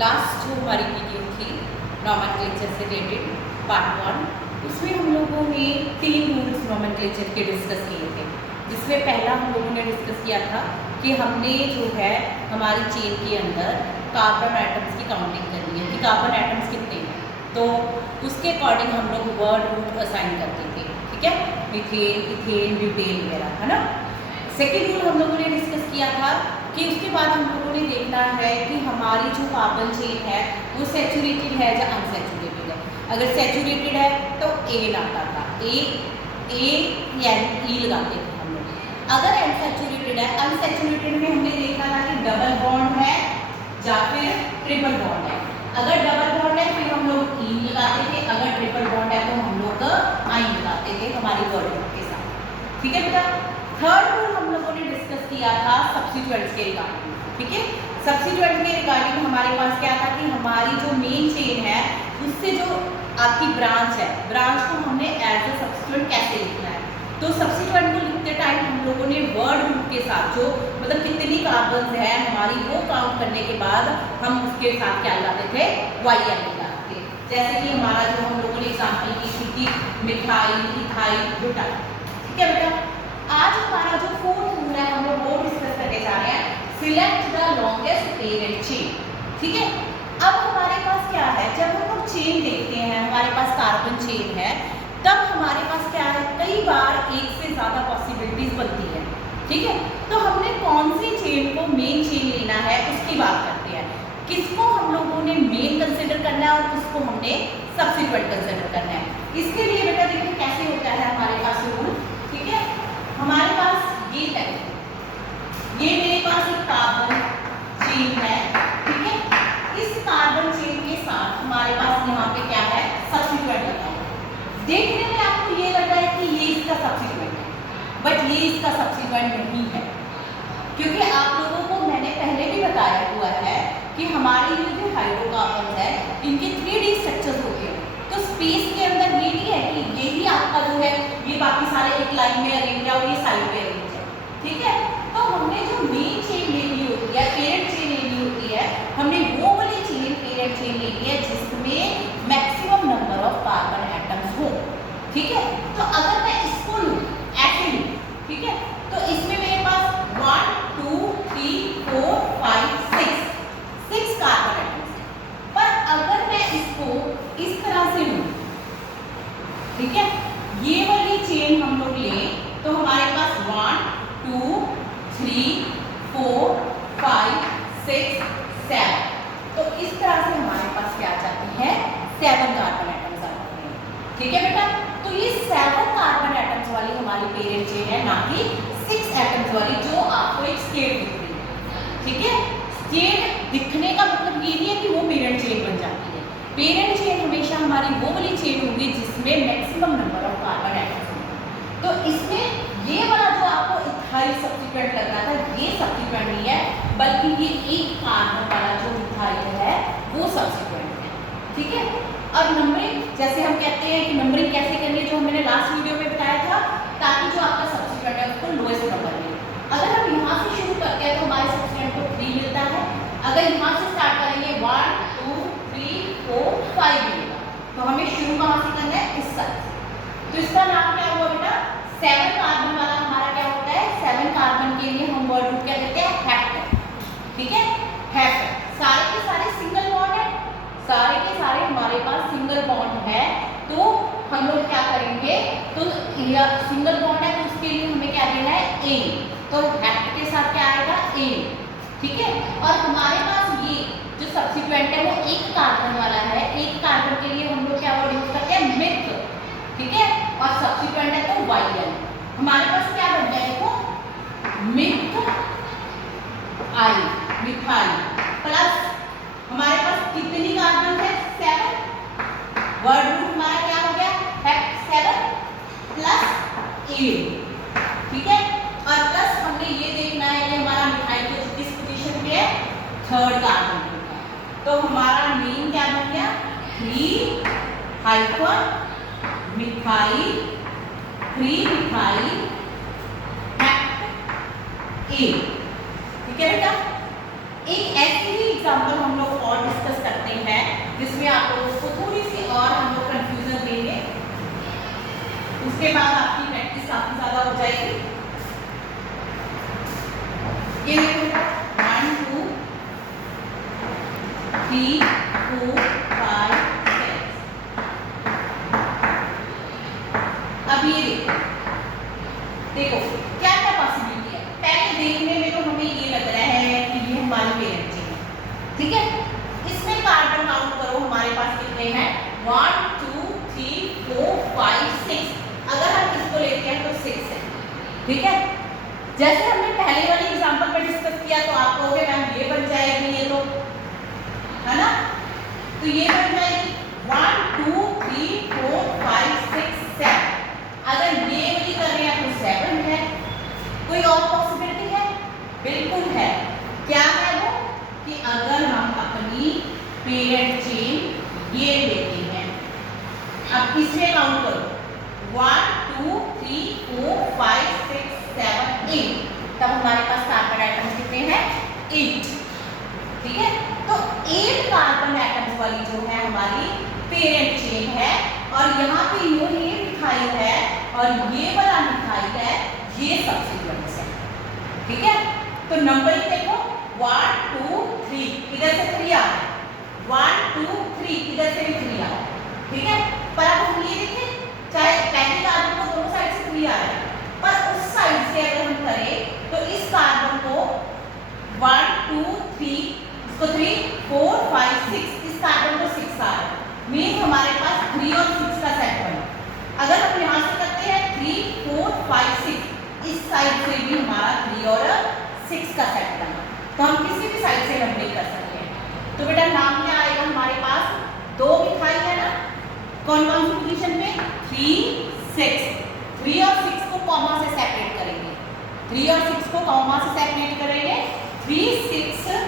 Last जो हमारी video थी नॉमेनक्लेचर से रिलेटेड पार्ट 1, उसमें हम लोगों ने 3 रूल्स नॉमेनक्लेचर के डिस्कस किए थे। जिसमें पहला हम लोगों ने डिस्कस किया था कि हमने जो है हमारी चेन के अंदर कार्बन एटम्स की काउंटिंग करनी है कि कार्बन एटम्स कितने हैं, तो उसके अकॉर्डिंग हम लोग वर्ड रूट असाइन करते थे। ठीक है, मीथेन, इथेन, ब्यूटेन वगैरह, है ना। सेकेंड रूल हम लोगों ने डिस्कस किया था कि उसके बाद हम लोगों ने देखना है कि हमारी जो कार्बन चेन है वो सैचुरेटेड है या अनसैचुरेटेड है। अगर सैचुरेटेड है तो ए आता था, ए यानी ई लगाते थे हम लोग। अगर अनसैचुरेटेड है, अनसैचुरेटेड में हमने देखा था कि डबल बॉन्ड है या फिर ट्रिपल बॉन्ड है। अगर डबल बॉन्ड है फिर हम लोग ई लगाते थे, अगर ट्रिपल बॉन्ड है तो हम लोग आई लगाते थे हमारी वर्ड के साथ। ठीक है बेटा। थर्ड रूल हम लोगों ने डिस्कस किया था सब्स्टिट्यूएंट्स के रिगार्डिंग। ठीक है, सब्स्टिट्यूएंट के रिगार्डिंग हमारे पास क्या था कि हमारी जो मेन चेन है उससे जो आपकी ब्रांच है, ब्रांच को हमने एज ए सब्स्टिट्यूएंट कैसे लिखना है। तो सब्स्टिट्यूएंट को लिखते टाइम हम लोगों ने वर्ड रूट के साथ जो मतलब कितनी कार्बन है हमारी वो काउंट करने के बाद हम उसके साथ क्या लगाते थे, वाई एल लगाते थे। जैसे कि हमारा जो हम लोगों ने एग्जाम्पल की थी कि मिथाइल, इथाइल, ब्यूटाइल। ठीक है बेटा। आज हमारा जो फोर्थ रूल है हम लोग वो डिस्कस करने जा रहे हैं, select the longest parent chain. ठीक है, अब हमारे पास क्या है, जब हम लोग चेन देखते हैं हमारे पास कार्बन चेन है, तब हमारे पास क्या है, कई बार एक से ज्यादा पॉसिबिलिटीज बनती है। ठीक है, तो हमने कौन सी चेन को मेन चेन लेना है उसकी बात करते हैं। किसको हम लोगों ने मेन कंसिडर करना है और किसको हमने सब्सिक्वेंट कंसिडर करना है। इसके लिए बेटा देखिए कैसे होता है हमारे पास रूल। ठीक है, हमारे पास ये है, ये मेरे पास एक कार्बन चेन है। ठीक है, इस कार्बन चेन के साथ हमारे पास यहाँ पे क्या है, सब्स्टिट्यूएंट लगा है। देखने में आपको ये लग रहा है कि ये इसका सब्स्टिट्यूएंट है, बट ये इसका सब्स्टिट्यूएंट नहीं है, क्योंकि आप लोगों को मैंने पहले भी बताया हुआ है कि हमारे ये जो हाइड्रोकार्बन है इनके 3D स्ट्रक्चर्स होते हैं। तो स्पेस के अंदर ये नहीं है कि यही आपका जो है ये बाकी सारे एक लाइन में अरेंज है और ये साइड पे अरेंज है। ठीक है, तो हमने जो मेन चेन लेनी होती है, पेरेंट चेन लेनी होती है, हमने वो वाली चेन पेरेंट चेन लेनी है जिसमें maximum number of carbon atoms हो। ठीक है, तो अगर मैं इसको लूं, ऐसे लूं, ठीक है, तो इसमें मेरे पास 1 2 3 4 5 6 कार्बन एटम्स है। पर अगर मैं इसको इस तरह से लूं, ठीक है, ये वाली चेन हम लोग लें तो हमारे पास 1 2 3 4 5 6 7, तो इस तरह से हमारे पास क्या आ जाती है, 7 कार्बन एटम्स आते हैं। ठीक है बेटा, तो ये 7 कार्बन एटम्स वाली हमारी पेरेंट चेन है, ना कि 6 एटम्स वाली जो आपको एक स्टेट दिख रही है। ठीक है, स्टेट दिखने का मतलब ये नहीं है कि वो पेरेंट चेन बन जाती है। पेरेंट चेन हमेशा हमारी वो वाली चेन होगी जिसमें maximum number of carbon atoms होंगे। तो इसमें ये वाला जो आपको इथाइल सब्स्टिट्यूएंट लग रहा था, ये सब्स्टिट्यूएंट नहीं है, बल्कि ये एक कार्बन वाला जो इथाइल है वो सब्स्टिट्यूएंट है। ठीक है, और नंबरिंग जैसे हम कहते हैं कि नंबरिंग कैसे करनी है, जो मैंने लास्ट वीडियो में बताया था, ताकि जो आपका सब्स्टिट्यूएंट है उसको लोएस्ट नंबर मिले। अगर हम यहाँ से शुरू करते हैं तो हमारे सब्स्टिट्यूएंट को 3 मिलता है। अगर यहाँ से स्टार्ट करेंगे 1 2 3 4 5 मिलेगा, तो हमें शुरू कहाँ से करना है, इस साइड से। तो इसका नाम क्या हुआ बेटा, 7 कार्बन वाला हमारा क्या होता है, 7 कार्बन के लिए हम वर्ड रूट क्या देते हैं, हेप्टेन। ठीक है, हेप्टेन। सारे के सारे सिंगल बॉन्ड है, सारे के सारे हमारे पास सिंगल बॉन्ड है, तो हम लोग क्या करेंगे, तो सिंगल बॉन्ड है तो उसके लिए हमें क्या देना है, ए, तो हेप्ट के साथ क्या आएगा, ए। ठीक है, और हमारे पास ये जो सब्स्टिट्यूएंट है वो एक कार्बन वाला है, एक कार्बन के लिए हम लोग क्या वर्ड यूज करते हैं, मिथ। ठीक है, और सब्स्टिट्यूएंट है तो YL। हमारे पास क्या बन गया, देखो, मिथ आई, मिथाइल, प्लस हमारे पास कितनी कार्बन है, 7, वर्ड रूट हमारा क्या हो गया, हेप्ट 7 प्लस ए। ठीक है, और प्लस हमने ये देखना है कि हमारा मिथाइल किस पोजीशन पे है, 3rd कार्बन पे है। तो हमारा नेम क्या बन गया, 3 हाइफन मिथाइल, 3 मिथाइल हेप्ट ए। ठीक है बेटा, एक ऐसी ही एग्जांपल हम लोग और डिस्कस उसके बाद आपकी प्रैक्टिस काफी ज्यादा हो जाएगी। ये देखो 1 2 3 4 5 6। अब ये देखो क्या क्या पॉसिबिलिटी है। पहले देखने में तो हमें ये लग रहा है कि ये हमारी पेरेंट चेन है, ठीक है। इसमें कार्बन काउंट करो, हमारे पास कितने हैं 1 2 3 4 5 6। अगर हम इसको लेते हैं तो 6 है, ठीक है। जैसे हमने पहले वाली एग्जांपल में डिस्कस किया तो आप कहोगे मैम ये बन जाएगी, ये तो है ना, तो ये बन जाएगी 1 2 3 4 5 6 7। अगर ये वाली कर रहे हैं तो 7 है। कोई और पॉसिबिलिटी है? बिल्कुल है। क्या है वो कि अगर हम अपनी पेरेंट चेन ये लेते हैं, अब इसमें काउंट करो 1 2 3 4 5 6 7 8, तब हमारे पास कार्बन एटम्स कितने हैं 8, ठीक है। तो 8 कार्बन एटम्स वाली जो है हमारी पेरेंट चेन है, और यहाँ पे ये मिथाइल है और ये वाला मिथाइल है, ये सब्स्टिट्यूएंट्स है, ठीक है। तो नंबरिंग देखो 1 2 3, इधर से 3 आ रहा है, 1 2 3, इधर से भी 3 आ रहा है, ठीक है। पर अब हम ये देखें, चाहे पहली कार्बन को दोनों साइड से 3 आ रहा है, पर उस साइड से अगर हम करें तो इस कार्बन को 1 2 3, इसको 3 4 5 6, इस कार्बन को 6 आ रहा है, मीन्स हमारे पास 3 और 6 का सेट बना। अगर हम यहाँ से करते हैं 3 4 5 6, इस साइड से भी हमारा 3 और 6 का सेट बना, तो हम किसी भी साइड से नंबरिंग कर सकते हैं। तो बेटा नाम क्या आएगा हमारे पास, 2 मिथाइल है ना, कौन कौन सी पोजीशन पे 3 6, 3 और 6 को कॉमा से सेपरेट करेंगे, 3 और 6 को कॉमा से सेपरेट करेंगे, 3 6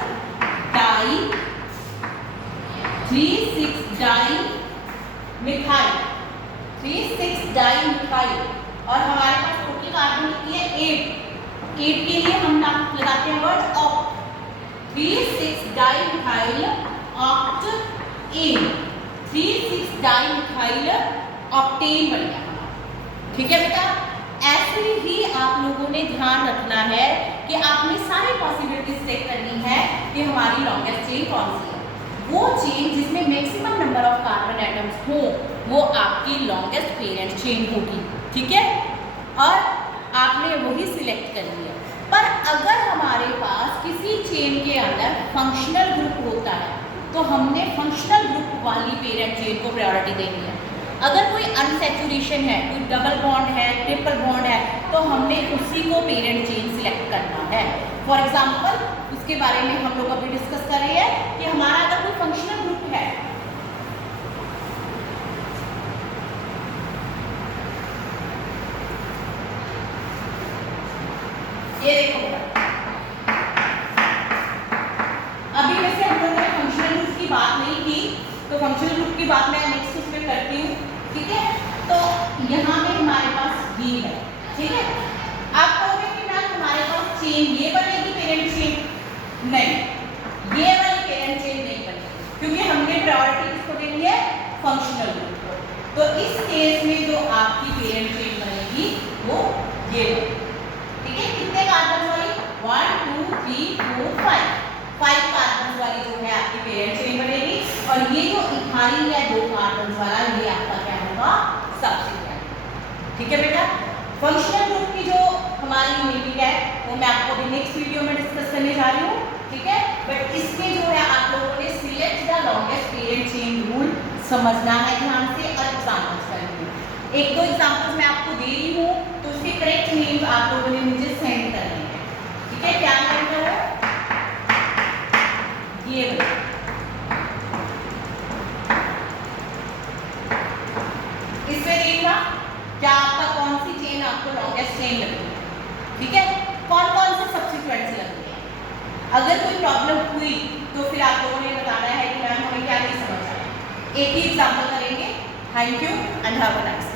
di, 3 6 di methyl, 3 6 di methyl, और हमारे पास टोटल कार्बन कितनी है 8। 8 के लिए हम नाम लगाते हैं word oct, 3 6 di methyl octane, 3 6 di methyl octane बन गया, ठीक है बेटा। ऐसे ही आप लोगों ने ध्यान रखना है कि आपने सारी पॉसिबिलिटीज चेक करनी है कि हमारी लॉन्गेस्ट चेन कौन सी है। वो चेन जिसमें maximum number of carbon atoms हो वो आपकी लॉन्गेस्ट पेरेंट चेन होगी, ठीक है। और आपने वही सिलेक्ट करनी है। पर अगर हमारे पास किसी चेन के अंदर फंक्शनल ग्रुप होता है तो हमने फंक्शनल ग्रुप वाली पेरेंट चेन को प्रायोरिटी देनी है। अगर कोई अनसैचुरेशन है, कोई डबल बॉन्ड है, ट्रिपल बॉन्ड है, तो हमने उसी को पेरेंट चेन सिलेक्ट करना है। फॉर एग्जाम्पल उसके बारे में हम लोग अभी डिस्कस कर रहे हैं कि हमारा अगर कोई फंक्शनल ग्रुप है, ये देखो अभी वैसे हम लोगों ने फंक्शनल ग्रुप की बात नहीं की, तो फंक्शनल ग्रुप की बात मैं नेक्स्ट उसमें करती हूँ, ठीक है। तो यहाँ पे हमारे पास ये है, ठीक है। आप कहोगे कि मैम हमारे पास चेन ये बनेगी पेरेंट चेन, नहीं, ये वाली पेरेंट चेन नहीं बनेगी, क्योंकि हमने प्रायोरिटी किसको देनी है फंक्शनल ग्रुप को। तो इस केस में जो आपकी पेरेंट चेन बनेगी वो ये बनेगी, ठीक है। कितने कार्बन वाली 1 2 3 4 5 कार्बन वाली जो है आपकी पेरेंट चेन बनेगी, और ये जो इथाइल है 2 कार्बन वाला ये आपका क्या होगा सब्स्टिट्यूएंट, ठीक है बेटा। फंक्शनल ग्रुप की जो हमारी मीनिंग है वो मैं आपको अभी नेक्स्ट वीडियो में डिस्कस करने जा रही हूँ, ठीक है। बट इसमें जो है आप लोगों ने select the longest parent chain rule समझना है ध्यान से, और एग्जाम्पल्स करनी है। 1-2 एग्जाम्पल्स मैं आपको दे रही हूँ, तो उसके करेक्ट नेम्स आप लोगों ने मुझे सेंड करने हैं, ठीक है। क्या करना है ये इसमें देखना क्या आपका कौन सी चेन आपको लॉन्गेस्ट चेन लगती है, ठीक है। कौन कौन से सब्स्टिट्यूएंट्स लगते हैं। अगर कोई प्रॉब्लम हुई तो फिर आप लोगों ने बताना है कि मैम हमें क्या नहीं समझ आया। एक ही एग्जाम्पल करेंगे। Thank you and have a nice